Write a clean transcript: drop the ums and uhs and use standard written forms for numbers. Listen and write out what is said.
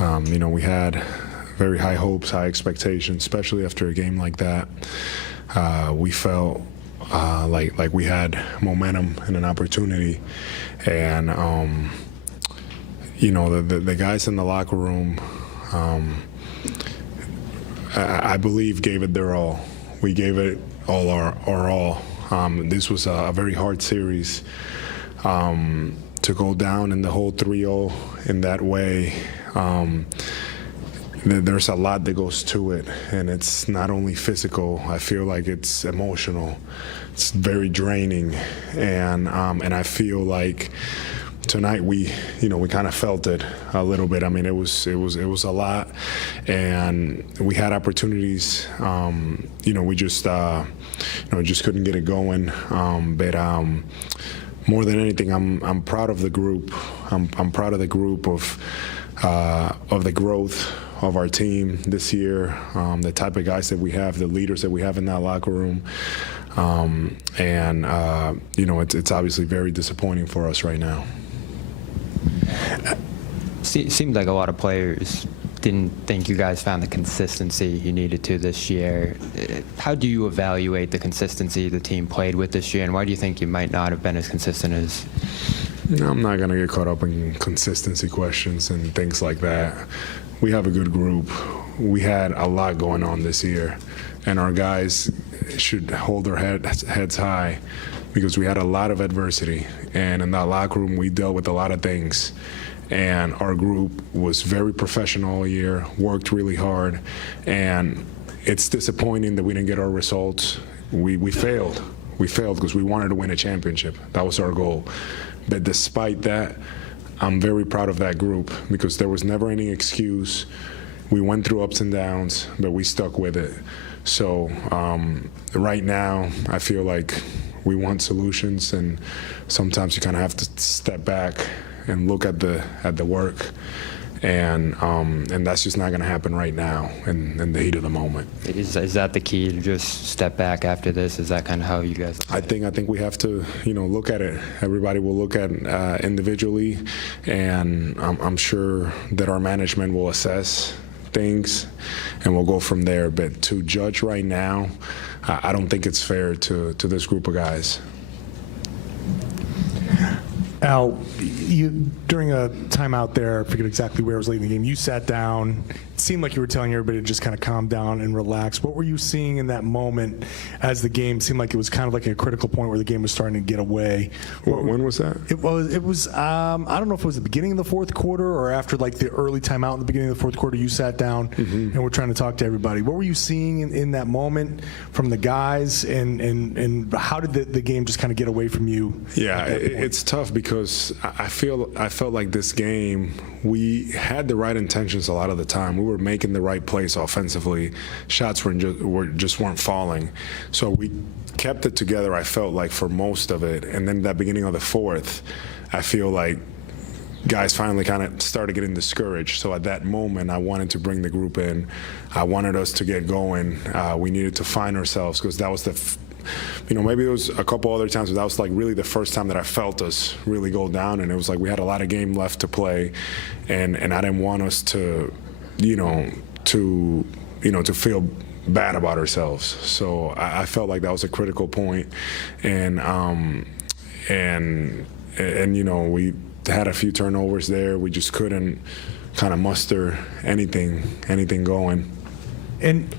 We had very high hopes, high expectations, especially after a game like that. We felt like we had momentum and an opportunity, and the guys in the locker room, I believe, gave it their all. We gave it all our all. This was a very hard series. To go down in the whole 3-0 in that way, there's a lot that goes to it, and it's not only physical. I feel like it's emotional. It's very draining, and I feel like tonight we kind of felt it a little bit. I mean, it was a lot, and we had opportunities. We just couldn't get it going. But more than anything, I'm proud of the group. I'm proud of the group of the growth of our team this year, the type of guys that we have, the leaders that we have in that locker room. It's obviously very disappointing for us right now. Seemed like a lot of players didn't think you guys found the consistency you needed to this year. How do you evaluate the consistency the team played with this year, and why do you think you might not have been as consistent as? I'm not going to get caught up in consistency questions and things like that. We have a good group. We had a lot going on this year, and our guys should hold their heads high because we had a lot of adversity, and in that locker room we dealt with a lot of things. And our group was very professional all year, worked really hard, and it's disappointing that we didn't get our results. We failed. We failed because we wanted to win a championship. That was our goal. But despite that, I'm very proud of that group because there was never any excuse. We went through ups and downs, but we stuck with it. So right now, I feel like we want solutions, and sometimes you kind of have to step back and look at the work, and that's just not going to happen right now in the heat of the moment. Is that the key, to just step back after this? Is that kind of how you guys? I think we have to look at it. Everybody will look at individually, and I'm sure that our management will assess things, and we'll go from there. But to judge right now, I don't think it's fair to this group of guys. Al, during a timeout there, I forget exactly where it was late in the game, you sat down. It seemed like you were telling everybody to just kind of calm down and relax. What were you seeing in that moment as the game seemed like it was kind of like a critical point where the game was starting to get away? When was that? It was I don't know if it was the beginning of the fourth quarter or after like the early timeout in the beginning of the fourth quarter. You sat down and were trying to talk to everybody. What were you seeing in that moment from the guys, and how did the game just kind of get away from you? Yeah, it's tough because I felt like this game, we had the right intentions a lot of the time. We were making the right plays offensively. Shots just weren't falling. So we kept it together, I felt like, for most of it. And then that beginning of the fourth, I feel like guys finally kind of started getting discouraged. So at that moment, I wanted to bring the group in. I wanted us to get going. We needed to find ourselves because that was maybe there was a couple other times, but that was like really the first time that I felt us really go down, and it was like we had a lot of game left to play, and I didn't want us to feel bad about ourselves. So I felt like that was a critical point, and we had a few turnovers there. We just couldn't kind of muster anything going. And